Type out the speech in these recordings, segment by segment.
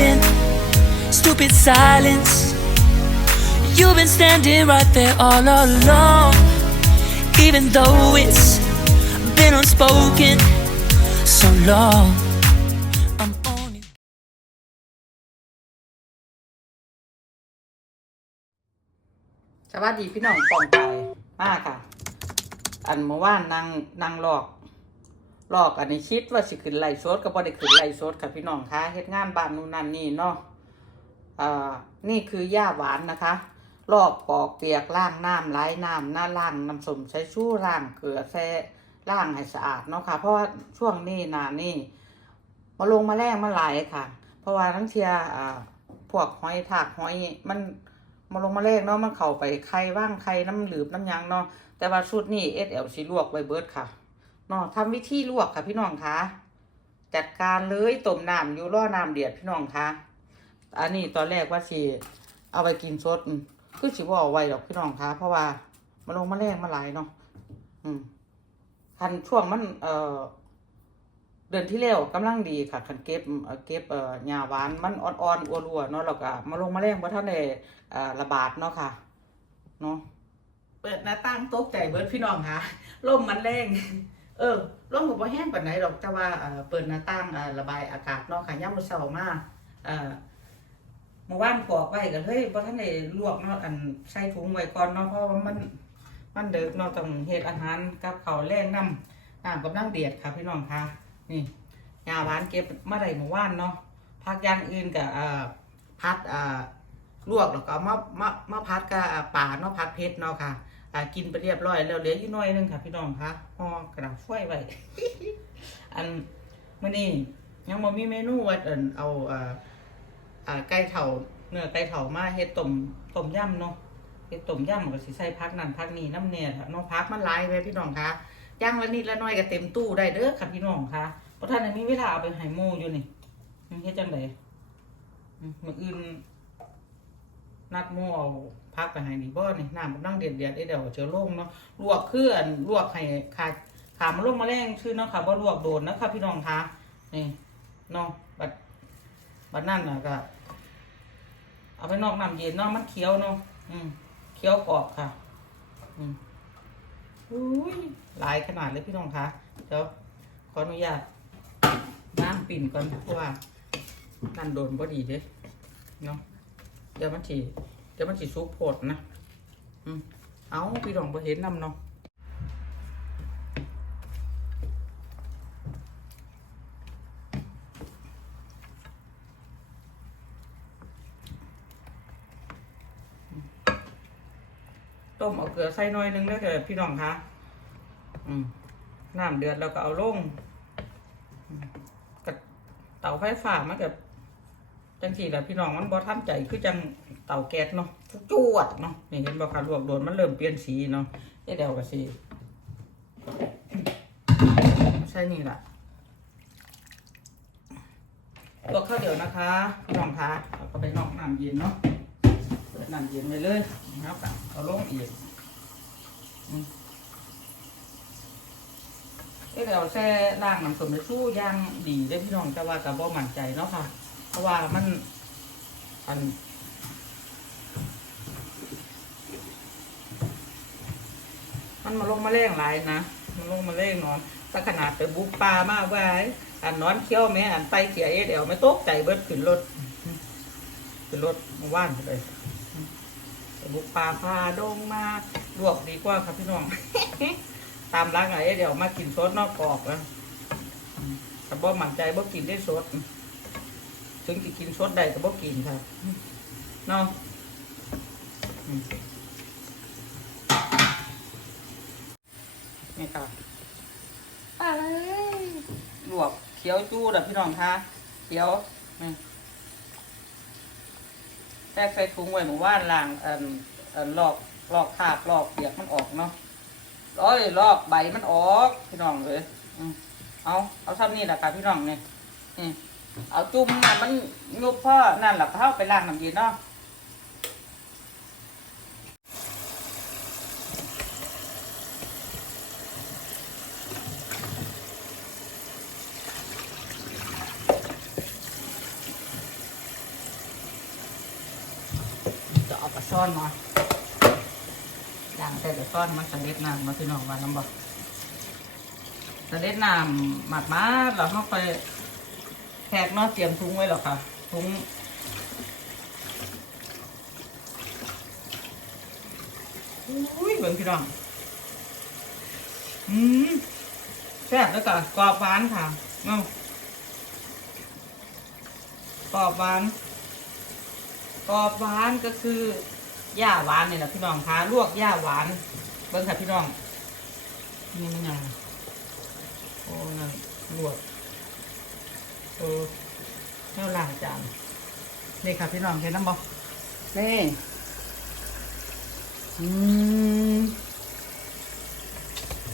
been stupid silence. You've been standing right there all along, even though it's been unspoken so long. I'm only. สวัสดีพี่น้องปองไปมากค่ะ อันเมื่อวานนางนางหลอก หลอกอันนี้คิดว่าสิขึ้นไล่สดก็บ่ได้ขึ้นไล่สดค่ะพี่น้องคะเฮ็ดงานบ้านนู่นนั่นนี่เนาะอ่านี่คือย่าหวานนะคะลอกปอกเปียกล้างน้ำล้น้ำหน้าล้างน้ำส้มใช้ชู้ล้างเกลือแซ่ล้างให้สะอาดเนาะค่ะ เพราะว่าช่วงนี้นานี่มาลงมาแรงมาหลายค่ะ เพราะว่าทั้งเทียอ่าพวกหอยถากหอยมันมาลงมาเลขเนาะมันเข้าไปไข่ว่างไข่น้ำหลืบน้ำยางเนาะแต่ว่าชุดนี้เอสเอลสีลวกไว้เบิดค่ะ เนาะทำวิธีลวกค่ะพี่น้องคะจัดการเลยต้มน้ำอยู่ล่อน้ำเดือดพี่น้องคะอันนี้ตอนแรกว่าสิเอาไปกินสดคือสิบ่เอาไว้ดอกพี่น้องคะเพราะว่ามาลงมาแรงมาหลายเนาะอืมคันช่วงมัน เอ่อเดือนที่แล้วกำลังดีค่ะคันเก็บเก็บเอ่อหญ้าหวานมันอ่อนๆอัวๆเนาะแล้วก็มาลงมาแรงบ่ทันได้เอ่อระบาดเนาะค่ะเนาะเปิดหน้าต่างตกใจเบิดพี่น้องค่ะลมมันแรง เออลมก็บ่แห้งปานไหนหรอกแต่ว่าเปิดหน้าต่างระบายอากาศเนาะค่ะยามมื้อเช้ามาเออเมื่อวานปอกไว้ก็เลยบ่ทันได้ลวกเนาะอันใส่ถุงไว้ก่อนเนาะเพราะว่ามันมันเดึกเนาะต้องเฮ็ดอาหารกับเขาแรงน้ำน้ำกำลังเดือดค่ะพี่น้องค่ะนี่ยาหวานเก็บมาได้เมื่อวานเนาะพักย่างอื่นกับเออพัดเออลวกแล้วก็มามามาพัดกับป่าเนาะพัดเพชรเนาะค่ะ อ่ากินไปเรียบร้อยแล้วเหลืออยู่หน้อยหนึงค่ะ พี่น้องคะห่อกระดาษฝ้อยไว้ อันมื้อนี้ยังบ่มีเมนูว่าเอินเอาเอ่ออ่าไก่เถาเนื้อไก่เถามาเฮ็ดต้มต้มยำเนาะเฮ็ดต้มยำก็สิใส่ผักนั่นผักนี้น้ำเนี่ยเนาะผักมันหลายเลยพี่น้องคะย่างละนิดละน้อยก็เต็มตู้ได้เด้อค่ะพี่น้องคะเพราะท่านได้มีเวลาเอาไปให้หมู่อยู่นี่เฮ็ดจังไดอืมมื้ออื่น นัดหมู่เอาพักไปให้นี่บ่นี่น้ำกำลังเดือดเดือดๆเอ้เดี๋ยวเชื้อโรคเนาะลวกคืออันลวกให้ขาขามาลงมาแรงชื่อเนาะค่ะบ่ลวกโดนนะคะพี่น้องคะนี่เนาะบัดบัดนั่นน่ะก็เอาไปนอกน้ำเย็นเนาะมันเคี้ยวเนาะอืมเคี้ยวกรอบค่ะ อืมอุ้ยหลายขนาดเลยพี่น้องคะเดี๋ยวขออนุญาตน้ำปิ่นก่อนเพราะว่านั่นโดนพอดีเด้เนาะ เดี๋ยวมันฉีเดี๋ยวมันฉีซุปโพดนะ อืมเอาพี่น้องพอเห็นนำเนาะต้มเอาเกลือใส่น้อยนึงแล้วเถอะพี่น้องคะน้ำเดือดแล้วก็เอาลงกับเตาไฟฟ้ามันกับ จังสี่แหละพี่น้องมันบ่ทันใจคือจังเต่าแก๊สเนาะจวดเนาะนี่เห็นบ่คะลวกโดนมันเริ่มเปลี่ยนสีเนาะเดี๋ยวก็สิใช่นี่แหละลวกข้าวเดี๋ยวนะคะพี่น้องคะเราก็ไปนอกน้ำเย็นเนาะน้ำเย็นไว้เลยนะครับเอาลงอีกเอ้ยเดี๋ยวแช่ล่างน้ำส้มในสู้ย่างดีได้พี่น้องแต่ว่ากับบ่มั่นใจเนาะค่ะ เพราะว่ามันอันมันมาลงมาเร่งหลายนะ มันลงมาเร่งนอนถ้าขนาดไปบุกปลามากไว้อันนอนเคี้ยวแม่อันไปเสียเอ้เดี๋ยวไม่ตกใจเบิดขึ้นรถขึ้นรถมาว่านเลยไปบุกปลาพาดงมาลวกดีกว่าครับพี่น้อง ตามร้านไหนเดี๋ยวมากินซดนอกกรอบนะแต่บ่มั่นใจบ่กินได้สด ถึงจะกินสดได้ก็บ่กินค่ะเนาะอืมนี่ค่ะไปลวกเขียวจู้ดะพี่น้องคะเขียวแทกใส่ถุงไว้หมู่ว่านล่างเอ่อเอ่อลอกลอกคาบลอกเปียกมันออกเนาะร้อยลอกใบมันออก พี่น้องเลยเอาเอาทำนี่แหละค่ะพี่น้องเนี่ยอืม เอาจุ่มน่ะมันยุบพ่อนั่นแหละเข้าไปล้างน้ำเย็นเนาะจะเอาปลาซ่อนมาดังแต่ปลาซ่อนมาสำเล็จน้ำมาพี่น้องวัาน้ำบอกสำเล็จน้ำหมัดมาเราวเข้าไป แขกเนาเตรียมถุงไว้หรอคะถุงอุ้ยเบิ่งพี่น้องอืมแซ่บแล้วก็กรอบหวานค่ะเนาะกรอบหวานกรอบหวานก็คือหญ้าหวานนี่แหละพี่น้องคะลวกหญ้าหวาน เบิ้งค่ะพี่น้องนี่มันยังโอ้นั่นลวก เออแล้ล้างจานนี่ค่ะพี่น้องเห็นน้ำบอกนี่อืม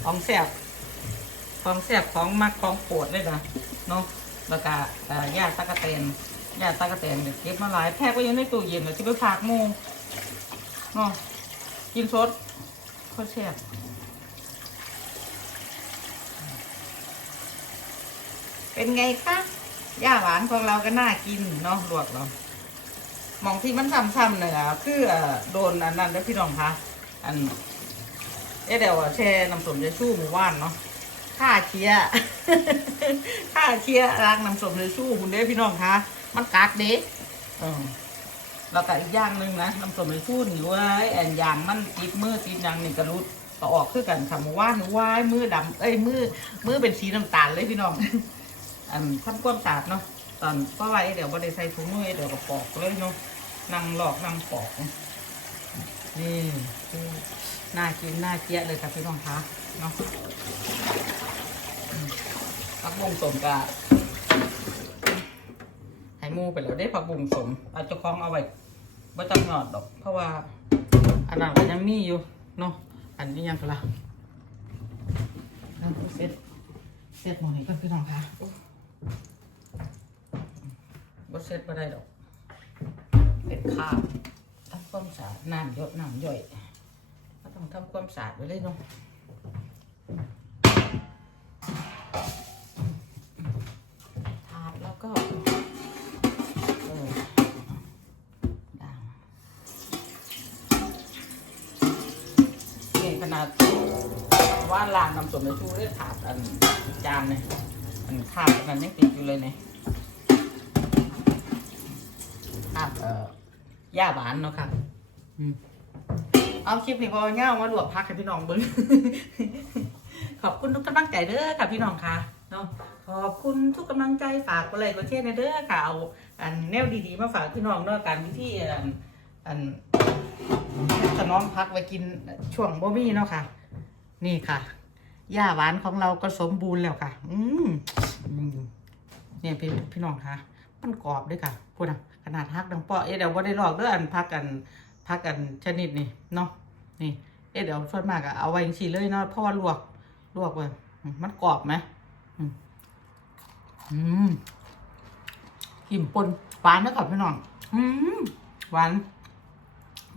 ของแซ่บของแซ่บของมักของโปรดเลยนะเนาะแล้วก็เอ่อย่าตะกะเตนยาตากระแตนเนี่ยเก็บมาหลายแพ็คไว้อยังในตู้เย็นเลยที่ไปฝากหมูเนาะกินสดก็แซ่บเป็นไงคะ ย่าหวานของเราก็น่ากินเนาะลวกเรามองที่มันซ้ำๆเนี่ยอะคือโดนอันนั้นแล้วพี่น้องคะอันเอ๊ะเดี๋ยวแช่น้ำส้มจะชู้หมู่บ้านเนาะค่าเชียร์ค่าเชียร์ล้างน้ำส้มจะชู้คุณเด้พี่น้องคะมันกัดเด็เออแล้วก็อีกอย่างหนึ่งนะน้ำส้มจะชู้นี่ว้ยแอนยางมันติดมือติดยังนี่กระรุดก็ออกคือกันค่ะหมู่ว่านว่ายมือดำเอ้ยมือมือเป็นสีน้ำตาลเลยพี่น้อง อันทำความสะอาดเนาะตอนเพราะว่าเดี๋ยวบ่ได้ใส่ถุงมือเดี๋ยวก็ปอกเลยเนาะนั่งหลอกนั่งปอกนี่น่ากินน่าเกลียเลยค่ะพี่น้องคะเนาะผักบุ้งสมกะไห้หมูไปแล้วได้ผักบุ้งสมอาจจะคล้องเอาไว้บ่จำหยอดดอก เพราะว่าอันนั้นก็ยังมีอยู่เนาะอันนี้ยังกะละนั่นเสร็จเสร็จหมดนี้ก็พี่น้องคะ โอ้บ่เสร็จบ่ได้ดอกเป็นข้าวทำความสะอาดน้ำเยอะน้ำย่อยก็ต้องทำความสะอาดไว้เลยเนาะถาดแล้วก็เออด่างนี่ขนาดว่าล้างน้ำส้มในชูได้ถาดอันจานเนี่ยอัน ขาดอันนั้นยังติดอยู่เลยเนี่ยข้าดเอ่อย่าหวานเนาะค่ะอืมเอาคลิปนี้พอเง่ามาหลวกพักให้พี่น้องเบิ้งขอบคุณทุกกำลังใจเด้อค่ะพี่น้องค่ะเนาะขอบคุณทุกกำลังใจฝากกดไลค์กดแชร์ในเด้อค่ะเอาอันแนวดีๆมาฝากพี่น้องเนาะการวิธีอันอันถนอมพักไว้กินช่วงบ่มีเนาะค่ะ นี่ค่ะ หญ้าหวานของเราก็สมบูรณ์แล้วค่ะ อืมเนี่ยพี่พี่น้องค่ะ มันกรอบด้วยค่ะพูดนะขนาดฮักดังเปาะเอ๊ะเดี๋ยวว่าได้ลอกเด้ออันพักกันพักกันชนิดนี่เนาะนี่ เอ๊ะเดี๋ยวส่วนมากอะเอาไว้อย่เลยเนาะเพราะว่าลวกลวกไว้อืมมันกรอบไหมอืมอืมกิ่มปนหวานนะครับพี่น้อง อืมหวาน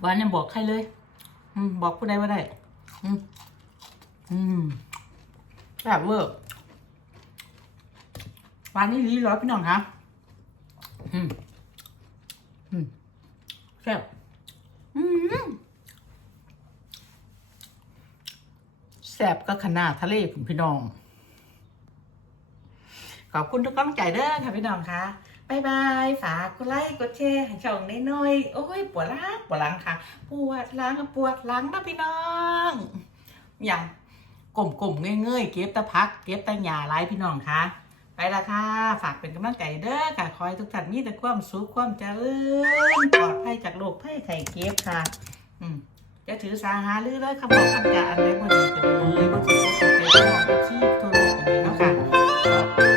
หวานยังบอกใครเลย อืมบอกผู้ใดว่าได้ อืมอืม แบบเวอร์วานนี่รีร้อยพี่น้องครับอืมอืมแซ่บอืมแซ่บก็ขนาดทะเลผมพี่น้อง ขอบคุณทุกกำลังใจเด้อค่ะพี่น้องคะบายบาย ฝากกดไลค์ กดแชร์ให้ช่องน้อยๆ โอ้ย ปวดหล้างปวดหลังค่ะ ปวดหล้างปวดหลังนะพี่น้อง อย่าง กลมๆเงยๆเก็บตะพัก เก็บตะหยาไร้พี่น้องคะไปละค่ะ ฝากเป็นกำลังใจเด้อค่ะ คอยทุกท่านมีแต่ความสุขความเจริญปลอดภัยจากโรคภัยไข้เก็บค่ะ อืมจะถือสาหาหรือเลยคำบอกคำจาอันใดก็ดีก็ดีเลยก็ถือว่าเป็นเรื่องที่ทั่วโลกนี้เนาะค่ะ